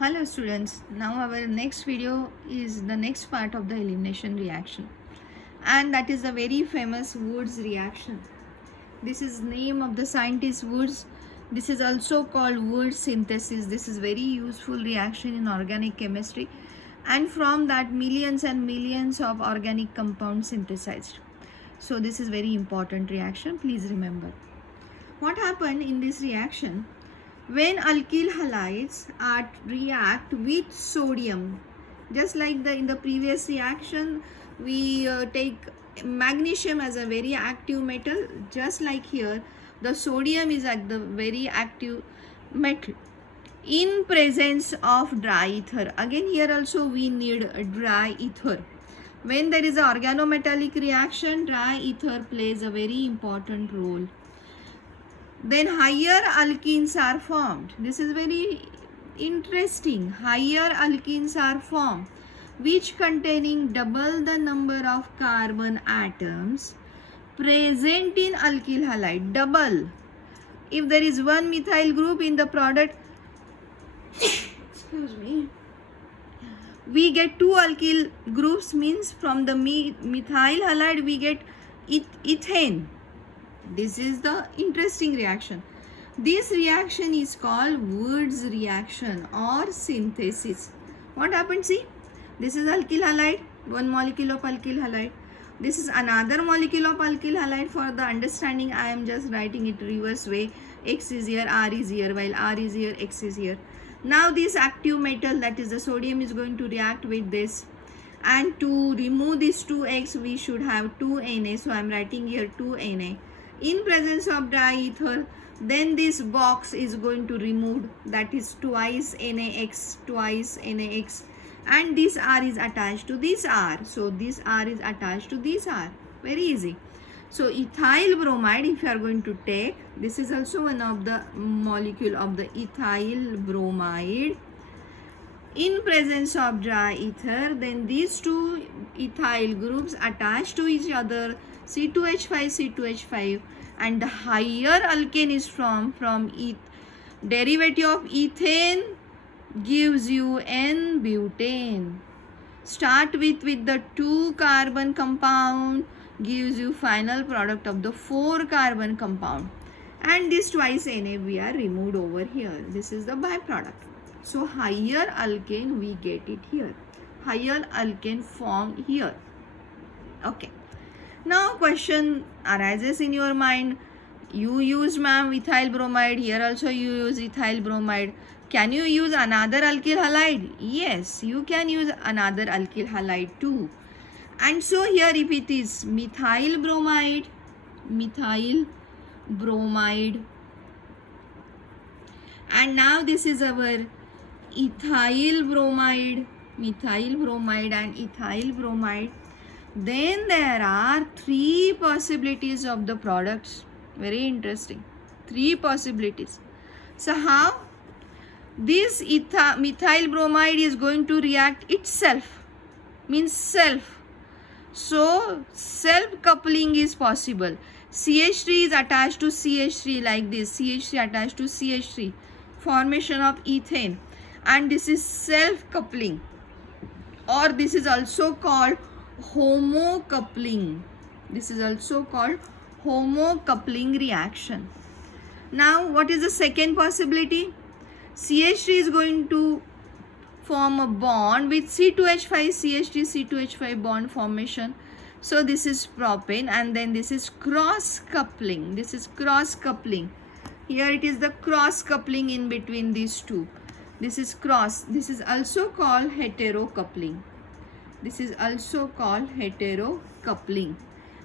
Hello students, now our next video is the next part of the elimination reaction, and that is the very famous Woods reaction. This is name of the scientist Woods. This is also called Woods synthesis. This is very useful reaction in organic chemistry, and from that millions and millions of organic compounds synthesized. So this is very important reaction, please remember. What happened in this reaction? When alkyl halides react with sodium, just like in the previous reaction, we take magnesium as a very active metal. Just like here, the sodium is at the very active metal in presence of dry ether. Again, here also we need a dry ether. When there is an organometallic reaction, dry ether plays a very important role. Then higher alkenes are formed. This is very interesting. Higher alkenes are formed which containing double the number of carbon atoms present in alkyl halide. Double. If there is one methyl group in the product, excuse me, we get two alkyl groups, means from the methyl halide we get ethane. This is the interesting reaction. This reaction is called Woods reaction or synthesis. What happened? See, this is alkyl halide, one molecule of alkyl halide. This is another molecule of alkyl halide. For the understanding, I am just writing it reverse way. X is here, R is here, while R is here, X is here. Now this active metal, that is the sodium, is going to react with this. And to remove this 2X, we should have 2Na. So I am writing here 2Na. In presence of dry ether, then this box is going to remove, that is twice NaX, and this R is attached to this R. So this R is attached to this R. Very easy. So ethyl bromide, if you are going to take, this is also one of the molecule of the ethyl bromide. In presence of dry ether, then these two ethyl groups attach to each other, C2H5, and the higher alkane is from derivative of ethane gives you N-butane. Start with the 2 carbon compound, gives you final product of the 4 carbon compound, and this twice Na we are removed over here. This is the byproduct. So higher alkane we get it here. Higher alkane formed here. Okay. Now question arises in your mind. You use ethyl bromide. Here also you use ethyl bromide. Can you use another alkyl halide? Yes, you can use another alkyl halide too. And so here if it is methyl bromide, and now this is our ethyl bromide and ethyl bromide. Then there are 3 possibilities of the products. Very interesting. 3 possibilities. So how? This methyl bromide is going to react itself, means self. So self coupling is possible. CH3 is attached to CH3 like this. CH3 attached to CH3. Formation of ethane. And this is self coupling. Or this is also called homocoupling. This is also called homocoupling reaction. Now what is the second possibility? CH3 is going to form a bond with C2H5, CH3, C2H5 bond formation. So this is propane, and then this is cross coupling. This is cross coupling. Here it is the cross coupling in between these two. This is cross. This is also called heterocoupling. This is also called heterocoupling.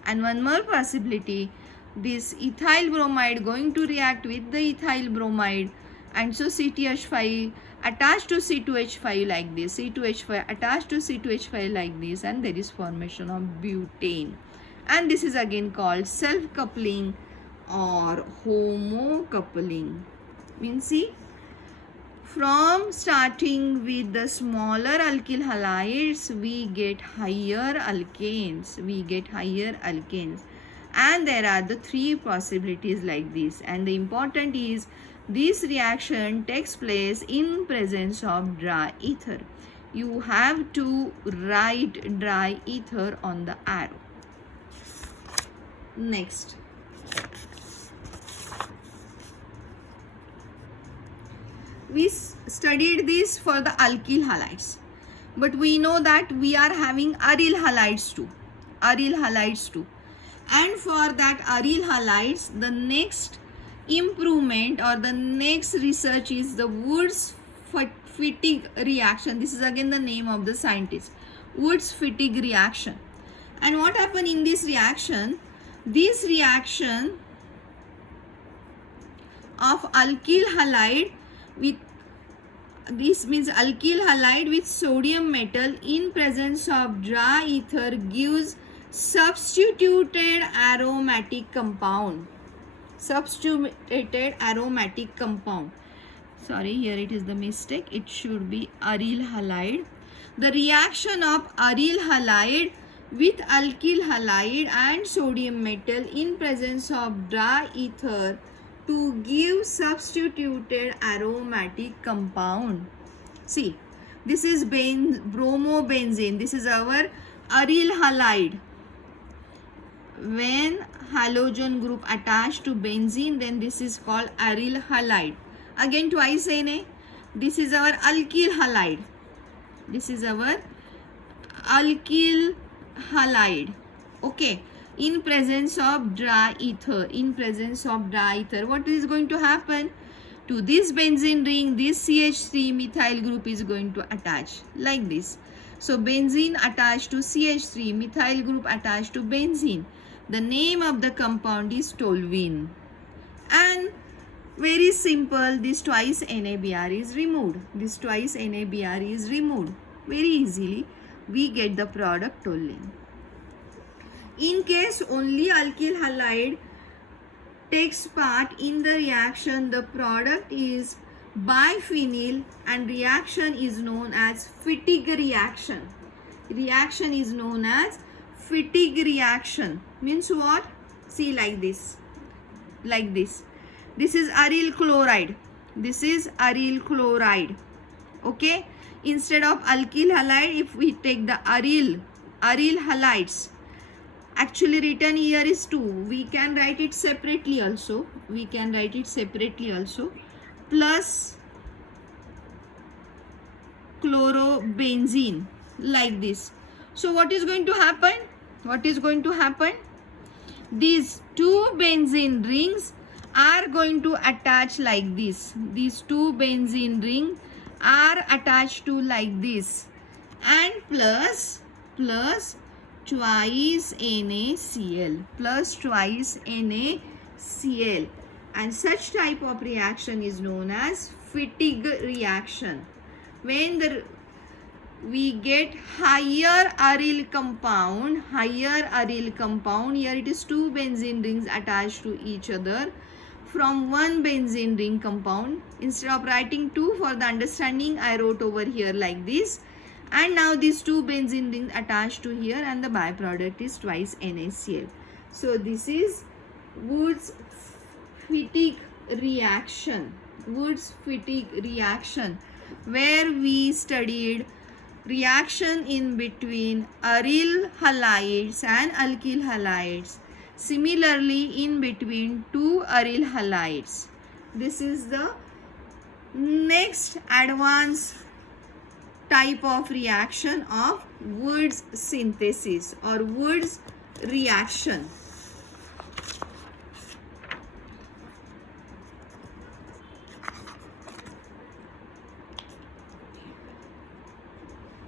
And one more possibility, this ethyl bromide going to react with the ethyl bromide, and so CTH5 attached to C2H5 like this, C2H5 attached to C2H5 like this, and there is formation of butane. And this is again called self-coupling or homocoupling. Means see, from starting with the smaller alkyl halides, we get higher alkanes. And there are the 3 possibilities like this. And the important is This reaction takes place in presence of dry ether. You have to write dry ether on the arrow. Next. We studied this for the alkyl halides, but we know that we are having aryl halides too. And for that aryl halides, the next improvement or the next research is the Wurtz-Fittig reaction. This is again the name of the scientist, Wurtz-Fittig reaction. And what happened in this reaction? This reaction of alkyl halide with, this means alkyl halide with sodium metal in presence of dry ether gives substituted aromatic compound. Substituted aromatic compound. Sorry, here it is the mistake. It should be aryl halide. The reaction of aryl halide with alkyl halide and sodium metal in presence of dry ether to give substituted aromatic compound. See, this is bromobenzene. This is our aryl halide. When halogen group attached to benzene, then this is called aryl halide. Again twice Na. This is our alkyl halide. This is our alkyl halide. Okay. In presence of dry ether. What is going to happen? To this benzene ring, this CH3 methyl group is going to attach like this. So benzene attached to CH3, methyl group attached to benzene. The name of the compound is toluene. And very simple, this twice NaBr is removed. Very easily we get the product toluene. In case only alkyl halide takes part in the reaction, the product is biphenyl and reaction is known as Fittig reaction. Means what? See, like this. This is aryl chloride. Okay. Instead of alkyl halide, if we take the aryl halides, actually written here is 2. We can write it separately also. Plus chlorobenzene like this. So what is going to happen? These two benzene rings are going to attach like this. These two benzene rings are attached to like this, and plus twice NaCl, and such type of reaction is known as Fittig reaction. When we get higher aryl compound, here it is two benzene rings attached to each other from one benzene ring compound. Instead of writing 2 for the understanding, I wrote over here like this. And now these two benzene rings attached to here, and the byproduct is twice NaCl. So this is Wurtz-Fittig reaction, where we studied reaction in between aryl halides and alkyl halides. Similarly, in between two aryl halides. This is the next advanced type of reaction of Wurtz synthesis or Wurtz reaction.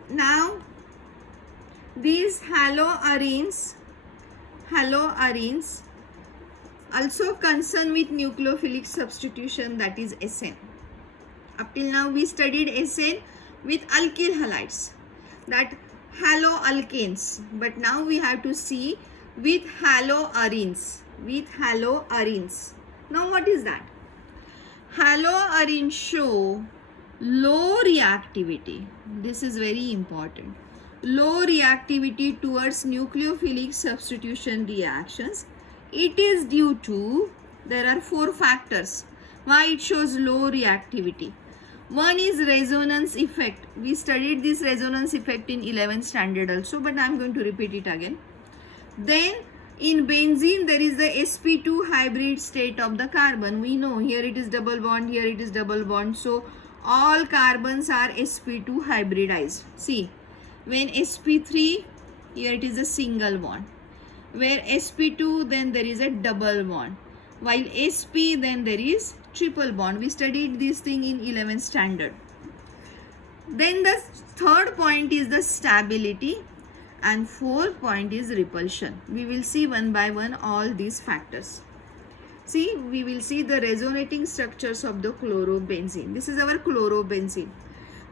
Now these haloarenes also concern with nucleophilic substitution, that is SN. Up till now we studied SN with alkyl halides, that haloalkanes, but now we have to see with haloarenes. Now what is that? Haloarenes show low reactivity. This is very important. Low reactivity towards nucleophilic substitution reactions. It is due to, there are 4 factors. Why it shows low reactivity? One is resonance effect. We studied this resonance effect in 11th standard also, but I am going to repeat it again. Then in benzene there is the sp2 hybrid state of the carbon. We know here it is double bond, here it is double bond. So all carbons are sp2 hybridized. See, when sp3, here it is a single bond. Where sp2, then there is a double bond. While sp, then there is triple bond. We studied this thing in 11th standard. Then the third point is the stability, and fourth point is repulsion. We will see one by one all these factors. See, we will see the resonating structures of the chlorobenzene. This is our chlorobenzene.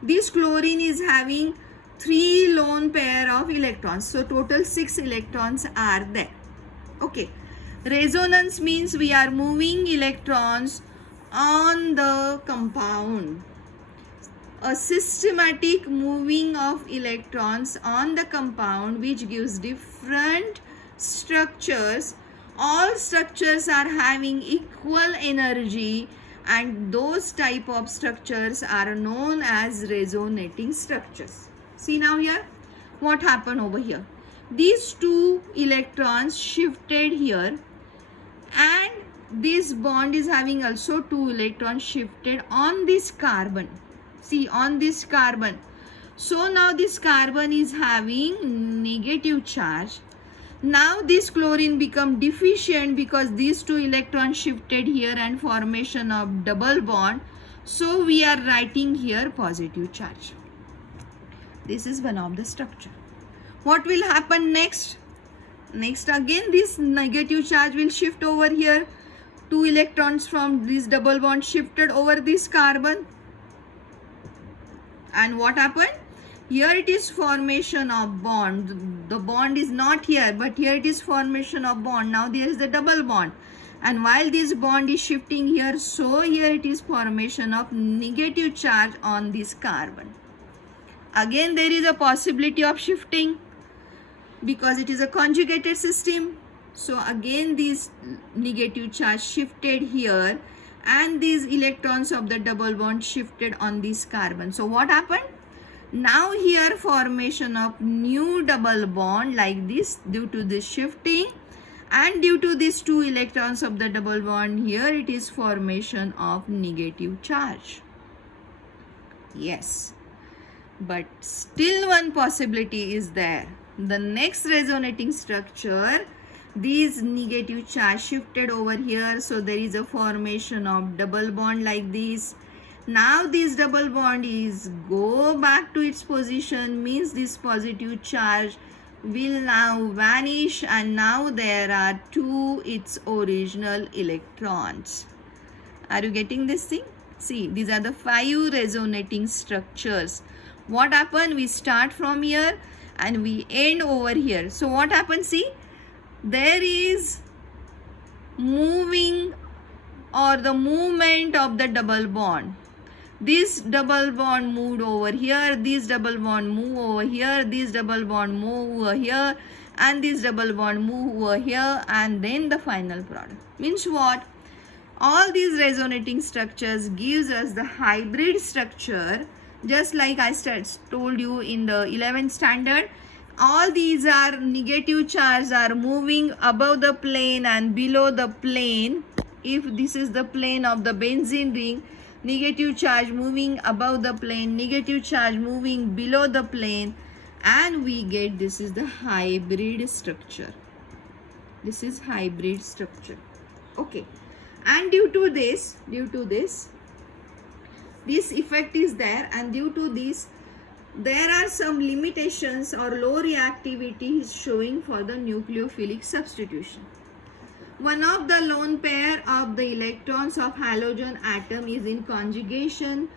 This chlorine is having 3 lone pair of electrons. So total 6 electrons are there. Okay. Resonance means we are moving electrons on the compound. A systematic moving of electrons on the compound which gives different structures. All structures are having equal energy, and those type of structures are known as resonating structures. See now here, what happened over here? These 2 electrons shifted here, and this bond is having also 2 electrons shifted on this carbon. See, on this carbon. So now this carbon is having negative charge. Now this chlorine become deficient because these 2 electrons shifted here and formation of double bond. So we are writing here positive charge. This is one of the structure. What will happen next? Next again this negative charge will shift over here. 2 electrons from this double bond shifted over this carbon. And what happened? Here it is formation of bond. The bond is not here, but here it is formation of bond. Now there is the double bond. And while this bond is shifting here, so here it is formation of negative charge on this carbon. Again there is a possibility of shifting because it is a conjugated system. So again this negative charge shifted here, and these electrons of the double bond shifted on this carbon. So what happened? Now here formation of new double bond like this due to this shifting, and due to these 2 electrons of the double bond, here it is formation of negative charge. Yes, but still one possibility is there. The next resonating structure, these negative charge shifted over here, so there is a formation of double bond like this. Now this double bond is go back to its position, means this positive charge will now vanish, and now there are 2 its original electrons. Are you getting this thing? See, these are the 5 resonating structures. What happened? We start from here and we end over here. So what happens? See, there is moving or the movement of the double bond. This double bond moved over here, this double bond move over here, this double bond move over here, and this double bond move over here, and then the final product. Means what? All these resonating structures gives us the hybrid structure, just like I told you in the 11th standard. All these are negative charges are moving above the plane and below the plane. If this is the plane of the benzene ring, negative charge moving above the plane, negative charge moving below the plane, and we get this is the hybrid structure. This is hybrid structure. Okay, and due to this effect is there, and due to this there are some limitations or low reactivity is showing for the nucleophilic substitution. One of the lone pair of the electrons of halogen atom is in conjugation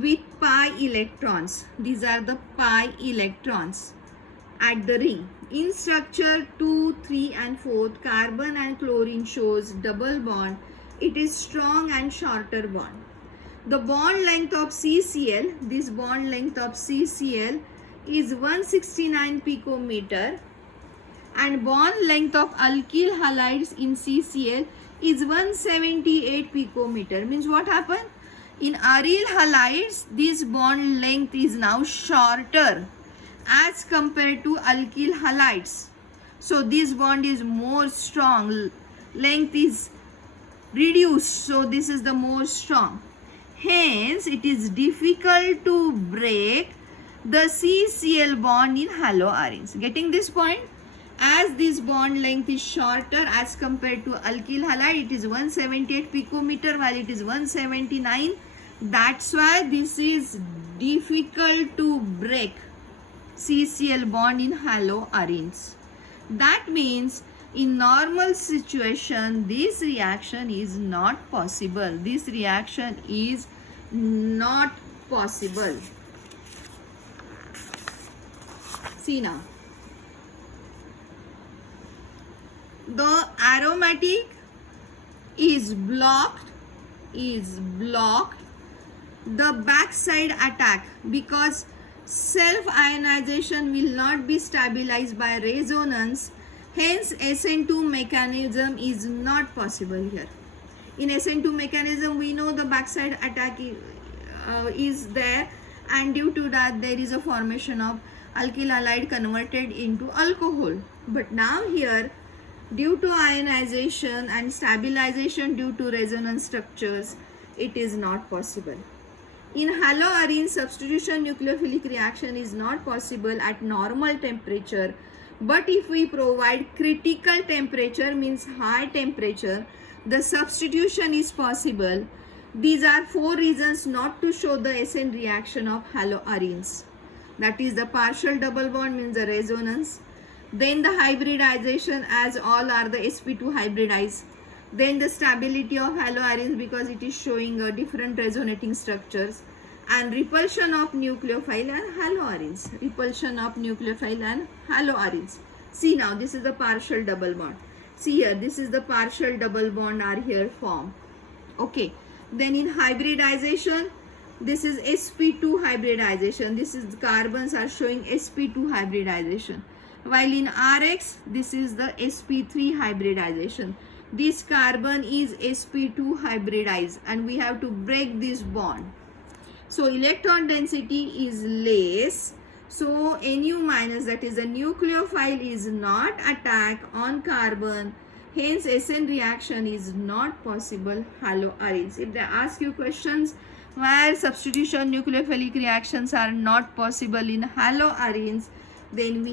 with pi electrons. These are the pi electrons at the ring. In structure 2, 3 and 4, carbon and chlorine shows double bond. It is strong and shorter bond. The bond length of CCl, this bond length of CCl is 169 picometer, and bond length of alkyl halides in CCl is 178 picometer. Means what happened? In aryl halides, this bond length is now shorter as compared to alkyl halides. So this bond is more strong, length is reduced, so this is the more strong. Hence, it is difficult to break the CCl bond in haloarenes. Getting this point? As this bond length is shorter as compared to alkyl halide, it is 178 picometer while it is 179. That's why this is difficult to break CCl bond in haloarenes. That means in normal situation, this reaction is not possible. This reaction is not possible. See now. The aromatic is blocked. The backside attack, because self-ionization will not be stabilized by resonance. Hence, SN2 mechanism is not possible here. In SN2 mechanism, we know the backside attack is there, and due to that, there is a formation of alkyl halide converted into alcohol. But now here, due to ionization and stabilization due to resonance structures, it is not possible. In haloarene, substitution nucleophilic reaction is not possible at normal temperature. But if we provide critical temperature, means high temperature, the substitution is possible. These are 4 reasons not to show the SN reaction of haloarenes. That is the partial double bond, means the resonance. Then the hybridization, as all are the sp2 hybridized. Then the stability of haloarenes, because it is showing different resonating structures. And repulsion of nucleophile and haloarenes. Repulsion of nucleophile and haloarenes. See now, this is the partial double bond. See here, this is the partial double bond are here formed. Okay. Then in hybridization, this is sp2 hybridization. This is carbons are showing sp2 hybridization. While in Rx, this is the sp3 hybridization. This carbon is sp2 hybridized and we have to break this bond. So electron density is less. So Nu minus, that is the nucleophile, is not attack on carbon. Hence SN reaction is not possible haloarenes. If they ask you questions where substitution nucleophilic reactions are not possible in haloarenes, then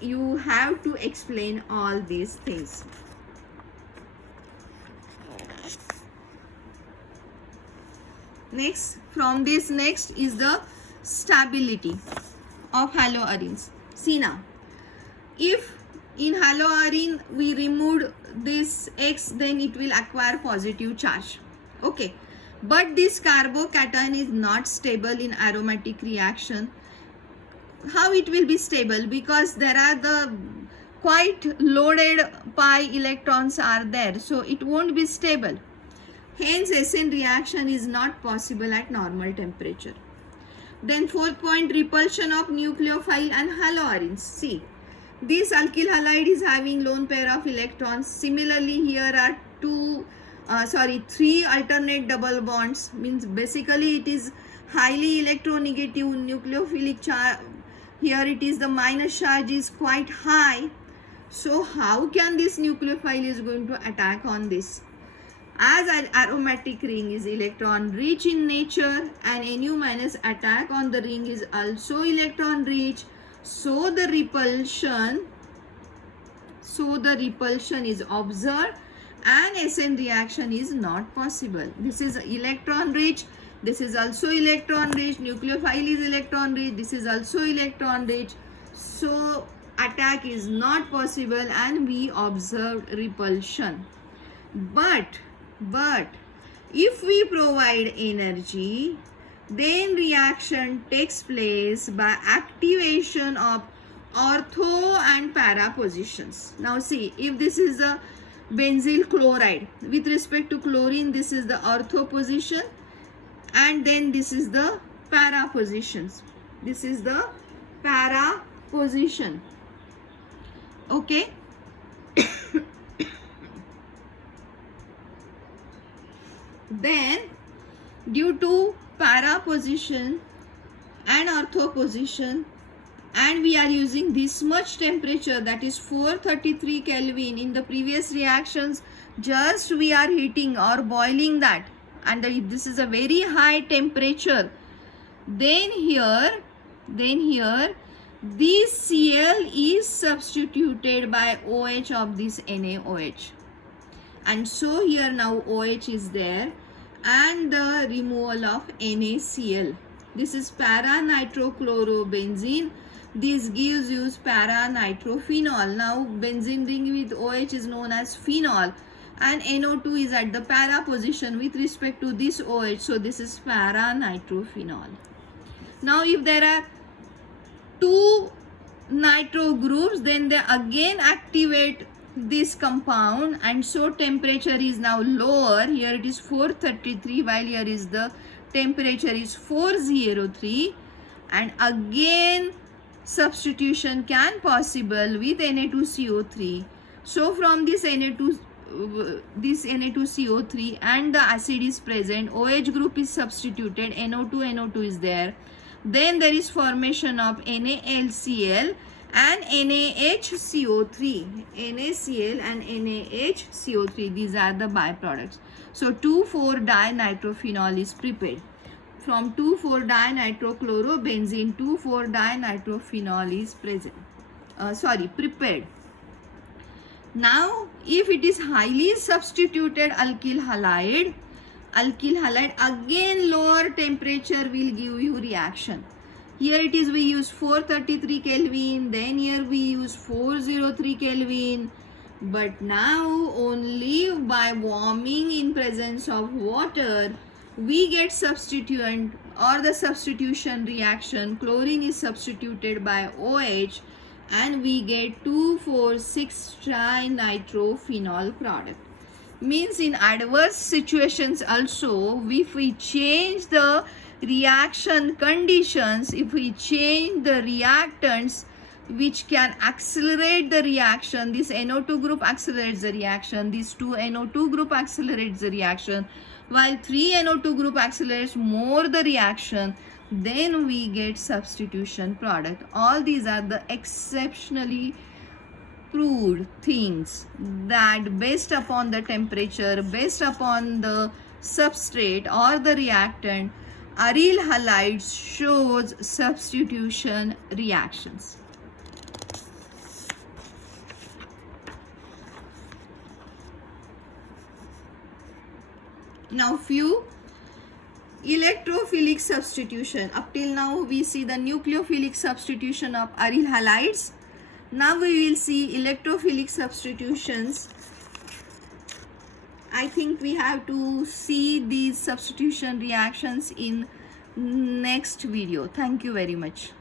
you have to explain all these things. Next is the stability of haloarenes. See now, if in haloarene we removed this X, then it will acquire positive charge. Okay, but this carbocation is not stable in aromatic reaction. How it will be stable? Because there are the quite loaded pi electrons are there, so it won't be stable. Hence SN reaction is not possible at normal temperature. Then 4th point, repulsion of nucleophile and haloarenes. See, this alkyl halide is having lone pair of electrons. Similarly, here are 3 alternate double bonds. Means basically it is highly electronegative nucleophilic charge. Here it is the minus charge is quite high. So how can this nucleophile is going to attack on this? As an aromatic ring is electron rich in nature and Nu minus attack on the ring is also electron rich, so the repulsion is observed and SN reaction is not possible. This is electron rich, this is also electron rich, nucleophile is electron rich, this is also electron rich, so attack is not possible and we observed repulsion. But if we provide energy, then reaction takes place by activation of ortho and para positions. Now see, if this is a benzyl chloride, with respect to chlorine, this is the ortho position and then this is the para positions. This is the para position. Okay. Then due to para position and ortho position, and we are using this much temperature, that is 433 Kelvin. In the previous reactions, just we are heating or boiling that, and this is a very high temperature. Then here this Cl is substituted by OH of this NaOH, and so here now OH is there and the removal of NaCl. This is para-nitrochlorobenzene. This gives you para-nitrophenol. Now benzene ring with OH is known as phenol, and NO2 is at the para position with respect to this OH, so this is para-nitrophenol. Now if there are two nitro groups, then they again activate this compound, and so temperature is now lower. Here it is 433 while here is the temperature is 403, and again substitution can possible with Na2CO3. So from this Na2CO3 and the acid is present, OH group is substituted, NO2 is there. Then there is formation of NaLCl and NaHCO3. NaCl and NaHCO3, these are the byproducts. So 2,4-dinitrophenol is prepared. From 2,4-dinitrochlorobenzene, 2,4-dinitrophenol is prepared. Now if it is highly substituted alkyl halide, again lower temperature will give you reaction. Here it is we use 433 Kelvin, then here we use 403 Kelvin, but now only by warming in presence of water we get substituent or the substitution reaction. Chlorine is substituted by OH and we get 2,4,6-trinitrophenol product. Means in adverse situations also, if we change the reaction conditions, if we change the reactants which can accelerate the reaction, this NO2 group accelerates the reaction, this 2 NO2 group accelerates the reaction, while 3 NO2 group accelerates more the reaction, then we get substitution product. All these are the exceptionally proved things that based upon the temperature, based upon the substrate or the reactant, aryl halides shows substitution reactions. Now few electrophilic substitution. Up till now we see the nucleophilic substitution of aryl halides. Now we will see electrophilic substitutions. I think we have to see these substitution reactions in next video. Thank you very much.